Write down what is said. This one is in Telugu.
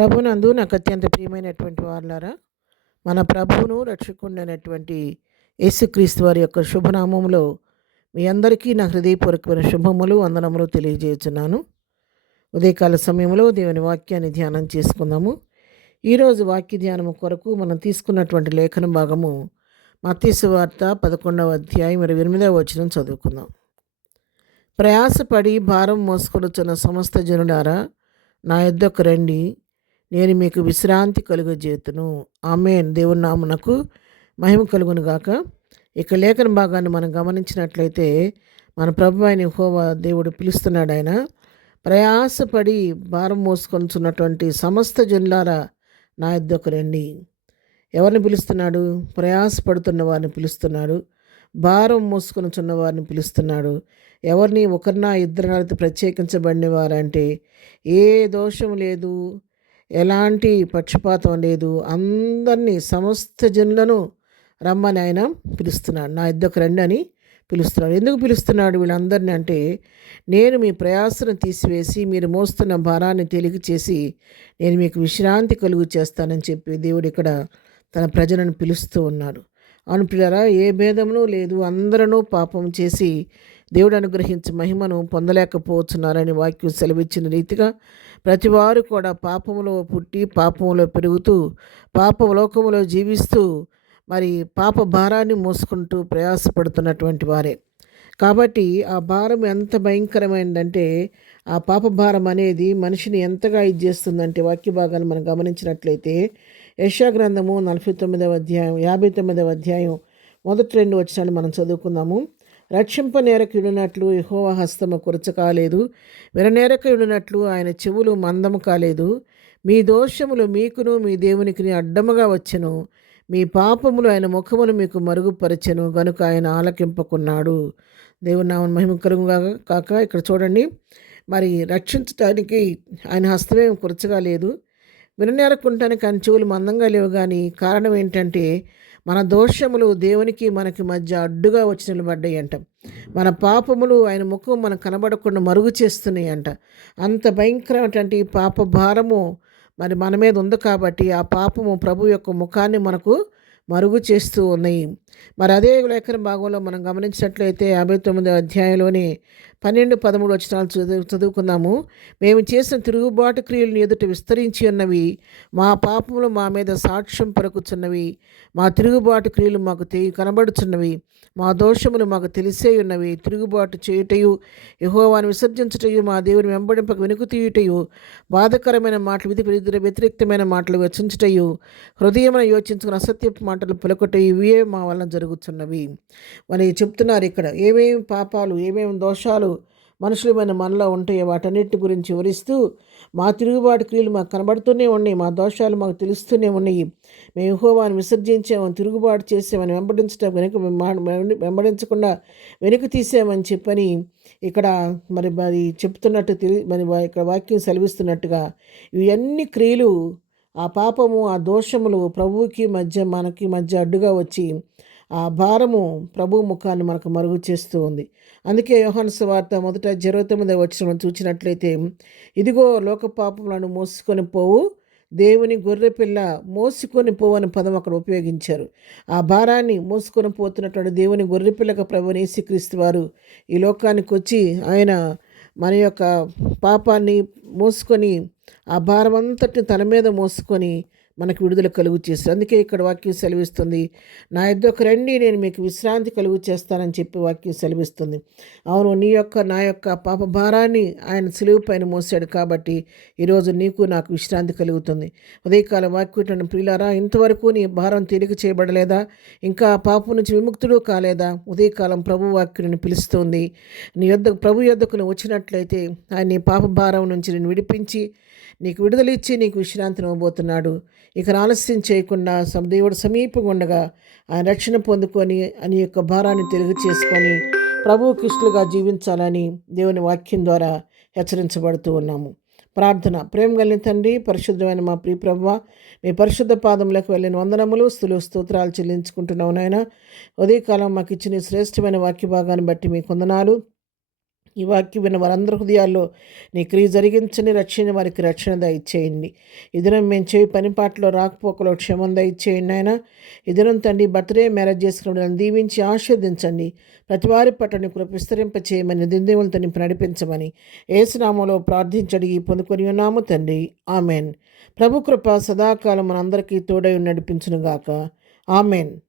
ప్రభునందు నాకు అత్యంత ప్రియమైనటువంటి వారులారా, మన ప్రభువును రక్షకుండైనటువంటి యేసుక్రీస్తు వారి యొక్క శుభనామములో మీ అందరికీ నా హృదయపూర్వకమైన శుభములు వందనములు తెలియజేస్తున్నాను. ఉదయకాల సమయంలో దేవుని వాక్యాన్ని ధ్యానం చేసుకుందాము. ఈరోజు వాక్య ధ్యానము కొరకు మనం తీసుకున్నటువంటి లేఖన భాగము మత్తయి సువార్త 11వ అధ్యాయం 28వ వచనం చదువుకుందాం. ప్రయాసపడి భారం మోసుకొనుచున్న సమస్త జనులారా, నా యొద్దకు రండి, నేను మీకు విశ్రాంతి కలుగజేతును. ఆమేన్. దేవుని నామమునకు మహిమ కలుగును గాక. ఇక లేఖన భాగాన్ని మనం గమనించినట్లయితే మన ప్రభు అయిన యెహోవా దేవుడు పిలుస్తున్నాడు. ఆయన ప్రయాసపడి భారం మోసుకొనుచున్నటువంటి సమస్త జనులారా, నా యొద్దకు రండి. ఎవరిని పిలుస్తున్నాడు? ప్రయాసపడుతున్న వారిని పిలుస్తున్నాడు. భారం మోసుకొనుచున్న వారిని పిలుస్తున్నాడు. ఎవరిని? ఒకరినా ఇద్దరినా ప్రత్యేకించబడిన వారంటే ఏ దోషం లేదు, ఎలాంటి పక్షపాతం లేదు, అందరినీ సమస్త జనులను రమ్మని ఆయన పిలుస్తున్నాడు. నా యొద్దకు రండి అని పిలుస్తున్నాడు. ఎందుకు పిలుస్తున్నాడు వీళ్ళందరినీ అంటే, నేను మీ ప్రయాసను తీసివేసి మీరు మోస్తున్న భారాన్ని తేలిక చేసి నేను మీకు విశ్రాంతి కలుగు చేస్తానని చెప్పి దేవుడు ఇక్కడ తన ప్రజలను పిలుస్తూ ఉన్నాడు. అవును ప్రియులారా, ఏ భేదమును లేదు, అందరూ పాపం చేసి దేవుడు అనుగ్రహించి మహిమను పొందలేకపోతున్నారని వాక్యం సెలవిచ్చిన రీతిగా ప్రతివారు కూడా పాపములో పుట్టి పాపములో పెరుగుతూ పాపలోకములో జీవిస్తూ మరి పాప భారాన్ని మోసుకుంటూ ప్రయాసపడుతున్నటువంటి వారే. కాబట్టి ఆ భారం ఎంత భయంకరమైందంటే, ఆ పాప భారం అనేది మనిషిని ఎంతగా చేస్తుందంటే, వాక్య భాగాన్ని మనం గమనించినట్లయితే యెషయా గ్రంథము 49వ అధ్యాయం 59వ అధ్యాయం మొదటి 2 వచనాలు మనం చదువుకుందాము. రక్షింపనేరకు ఇడినట్లు యెహోవా హస్తము కొరచ కాలేదు, విననేరక ఇడినట్లు ఆయన చెవులు మందము కాలేదు. మీ దోషములు మీకును మీ దేవునికి అడ్డముగా వచ్చెను, మీ పాపములు ఆయన ముఖమును మీకు మరుగుపరచెను గనుక ఆయన ఆలకింపకున్నాడు. దేవుని నామమున మహిమ కలుగుగా కాక. ఇక్కడ చూడండి, మరి రక్షించడానికి ఆయన హస్తమేం కురచగా లేదు, విననేరకుంటానికి ఆయన చెవులు మందంగా లేవు. కానీ కారణం ఏంటంటే, మన దోషములు దేవునికి మనకి మధ్య అడ్డుగా వచ్చి నిలబడ్డాయి అంట. మన పాపములు ఆయన ముఖం మనకు కనబడకుండా మరుగు చేస్తున్నాయి అంట. అంత భయంకరమైనటువంటి పాప భారము మరి మన మీద ఉంది కాబట్టి ఆ పాపము ప్రభు యొక్క ముఖాన్ని మనకు మరుగు చేస్తూ ఉన్నాయి. మరి అదే లేఖన భాగంలో మనం గమనించినట్లయితే 59వ అధ్యాయంలోని 12, 13 వచనాలు చదువుకుందాము. మేము చేసిన తిరుగుబాటు క్రియలను ఎదుట విస్తరించి ఉన్నవి, మా పాపములు మా మీద సాక్ష్యం పలుకుచున్నవి, మా తిరుగుబాటు క్రియలు మాకు కనబడుచున్నవి, మా దోషములు మాకు తెలిసే ఉన్నవి. తిరుగుబాటు చేయుటయు యెహోవాను విసర్జించుటయు మా దేవుని వెంబడింపక వెనుక తీయుటయు బాధకరమైన మాటలు వ్యతిరేక్తమైన మాటలు వచించుటయు హృదయమున యోచించుకుని అసత్యపు మాటలు పలుకుటయు ఇవే మా వలన జరుగుతున్నవి అని చెప్తున్నారు. ఇక్కడ ఏమేమి పాపాలు, ఏమేమి దోషాలు మనుషులమైన మనలో ఉంటాయో వాటన్నిటి గురించి వివరిస్తూ, మా తిరుగుబాటు క్రియలు మాకు కనబడుతూనే ఉన్నాయి, మా దోషాలు మాకు తెలుస్తూనే ఉన్నాయి, మేము యెహోవాను విసర్జించామని, తిరుగుబాటు చేసామని, వెంబడించకుండా వెనుక తీసామని చెప్పని ఇక్కడ మరి చెప్తున్నట్టు మరి ఇక్కడ వాక్యం సెలవిస్తున్నట్టుగా ఇవన్నీ క్రియలు, ఆ పాపము, ఆ దోషములు ప్రభువుకి మధ్య మనకి మధ్య అడ్డుగా వచ్చి ఆ భారము ప్రభు ముఖాన్ని మనకు మరుగు చేస్తూ ఉంది. అందుకే యోహాను సువార్త 1:29 వచనం చూసినట్లయితే, ఇదిగో లోక పాపములను మోసుకొని పోవు దేవుని గొర్రెపిల్ల, మోసుకొని పోవు అనే పదం అక్కడ ఉపయోగించారు. ఆ భారాన్ని మోసుకొని పోతున్నటువంటి దేవుని గొర్రెపిల్లక ప్రభువైన యేసుక్రీస్తు వారు ఈ లోకానికి వచ్చి ఆయన మన యొక్క పాపాన్ని మోసుకొని ఆ భారం అంతటిని తన మీద మోసుకొని మనకు విడుదల కలుగు చేస్తారు. అందుకే ఇక్కడ వాక్యం సెలవిస్తుంది, నా యొద్దకు రండి, నేను మీకు విశ్రాంతి కలుగు చేస్తానని చెప్పి వాక్యం సెలవిస్తుంది. అవును, నా యొక్క పాప భారాన్ని ఆయన సిలువ పైన మోసాడు కాబట్టి ఈరోజు నీకు నాకు విశ్రాంతి కలుగుతుంది. ఉదయకాల వాక్యం ప్రియులారా, ఇంతవరకు నీ భారం తేలిక చేయబడలేదా? ఇంకా పాపం నుంచి విముక్తుడు కాలేదా? ఉదయకాలం ప్రభు వాక్యం పిలుస్తుంది. ప్రభు యొద్దకు నువ్వు వచ్చినట్లయితే ఆయన నీ పాప భారం నుంచి నేను విడిపించి నీకు విడుదల ఇచ్చి నీకు విశ్రాంతిని ఇవ్వబోతున్నాడు. ఇక ఆలస్యం చేయకుండా దేవుడు సమీపంగా ఉండగా ఆయన రక్షణ పొందుకొని అని యొక్క భారాన్ని తెలుగు చేసుకొని ప్రభువుకి ఇష్టలుగా జీవించాలని దేవుని వాక్యం ద్వారా హెచ్చరించబడుతూ ఉన్నాము. ప్రార్థన. ప్రేమ కలిగిన తండ్రి, పరిశుద్ధమైన మా ప్రియ ప్రభువా, మీ పరిశుద్ధ పాదములకు వెళ్ళిన వందనములు, స్తోత్రాలు చెల్లించుకుంటున్నావు నాయన. ఉదయకాలం మాకు ఇచ్చిన శ్రేష్టమైన వాక్య భాగాన్ని బట్టి మీకు వందనాలు. ఈ వాక్యం విన్న వారందరి హృదయాల్లో నీ క్రియ జరిగించని రక్షణ వారికి రక్షణ దయచేయండి. ఈ దినం మేము చేయి పనిపాట్లో రాకపోకలో క్షేమం దయచేయండి ఆయన. ఈ దినం తండ్రి బర్త్డే మ్యారేజ్ చేసుకున్న దీవించి ఆశీర్వదించండి. ప్రతి వారి పట్ల నీ కృప విస్తరింప చేయమని దిందేవులతో నింపి నడిపించమని యేసునామములో ప్రార్థించడిగి పొందుకొని ఉన్నాము తండ్రి. ఆమెన్. ప్రభు కృప సదాకాలం మనందరికీ తోడై నడిపించునుగాక. ఆమెన్.